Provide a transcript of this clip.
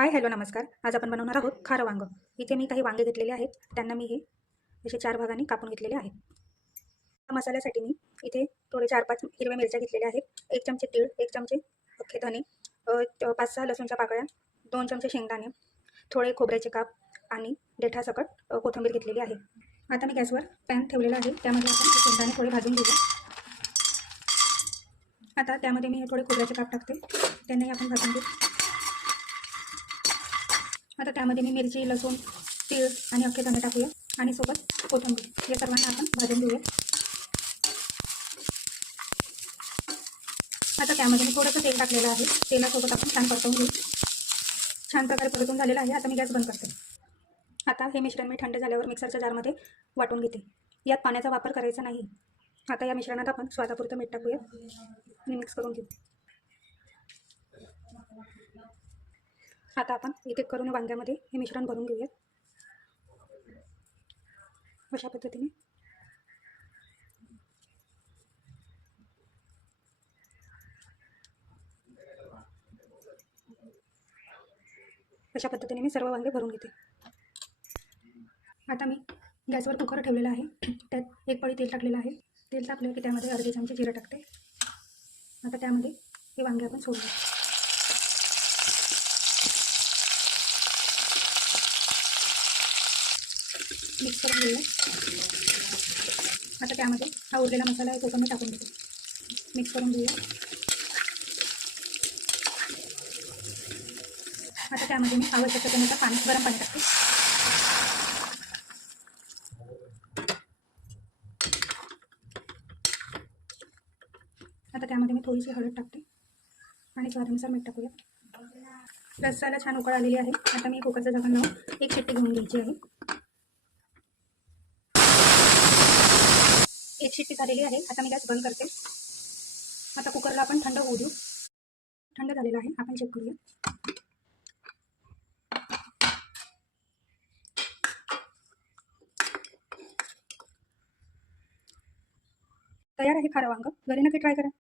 Hi hello नमस्कार. आज आपण बनवणार आहोत खारं वांगं. इथे मी काही वांगे घेतलेले आहेत. त्यांना मी हे असे 4 भागांनी कापून घेतलेले आहेत. मसाल्यासाठी मी इथे थोडे 4-5 हिरव्या मिरच्या घेतलेल्या आहेत. 1 चमचे तीळ, 1 चमचे अख्खे धने, 5-6 लसूणच्या पाकळ्या, 2 चमचे शेंगदाणे, थोडे खोबऱ्याचे काप आणि देठासकट कोथिंबीर घेतलेली आहे. आता मी गॅसवर पॅन ठेवलेला आहे. त्यामध्ये आपण शेंगदाणे थोडे भाजून घेऊ. आता त्यामध्ये मी थोडे खोबऱ्याचे काप टाकते. त्यांनाही आपण भाजून घेऊ. आता त्यामध्ये मी मिरची, लसूण, तीळ आणि अख्खे धने टाकूया आणि सोबत कोथिंबीर या सर्वांना आपण भाजून घेऊया. आता त्यामध्ये मी थोडंसं तेल टाकलेलं आहे. तेलासोबत आपण छान परतवून घेऊ. छान प्रकारे परतून झालेलं आहे. आता मी गॅस बंद करते. आता हे मिश्रण मी थंड झाल्यावर मिक्सरच्या जारमध्ये वाटून घेते. यात पाण्याचा वापर करायचा नाही. आता या मिश्रणात आपण स्वादापुरतं मीठ टाकूया आणि मिक्स करून घेऊ. आता आपण एक एक करून वांग्यामध्ये हे मिश्रण भरून घेऊयात. अशा पद्धतीने मी सर्व वांगे भरून घेते. आता मी गॅसवर कुकर ठेवलेला आहे. त्यात 1 पळी तेल टाकलेलं आहे. तेल टाकलं की त्यामध्ये अर्धे चमचे जिरं टाकते. आता त्यामध्ये हे वांगे आपण सोडू. मिक्स करून घेऊया. आता त्यामध्ये हा उरलेला मसाला आहे तो पण मी टाकून घेते. मिक्स करून घेऊया. आता त्यामध्ये मी आवश्यकतेनुसार गरम पाणी टाकते. आता त्यामध्ये मी थोडीशी हळद टाकते आणि स्वादानुसार मीठ टाकूया. रस्साला छान उकळ आलेली आहे. आता मी कुकरचं झाकण लावून 1 शिट्टी घेऊन घ्यायची आहे. 1 शिट्टी झालेली आहे. आता मी गॅस बंद करते. आता कुकरला आपण थंड होऊ देऊ. थंड झालेला आहे. आपण चेक करूया. तयार आहे खारं वांगं. घरी नक्की ट्राय करा.